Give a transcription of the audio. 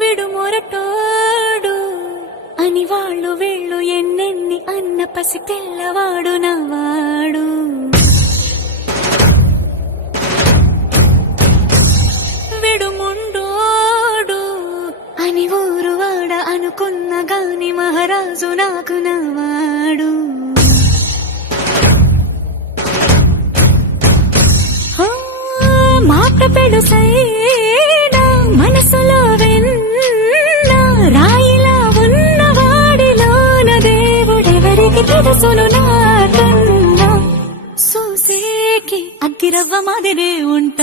విడు మొరటోడు అని వాళ్ళు వీళ్ళు ఎన్నెన్ని అన్న పసి పిల్లవాడు నవాడు. విడు ముండోడు అని ఊరు వాడ అనుకున్న గాని మహారాజు నాకు నవాడు. మాట పెడుసైనా మనసులో వెన్న రాయిలా ఉన్నవాడిలోన దేవుడెవరికి తెలుసును నాకన్నా. చూసేకి అగ్గిరవ్వ మాదిరే ఉంటా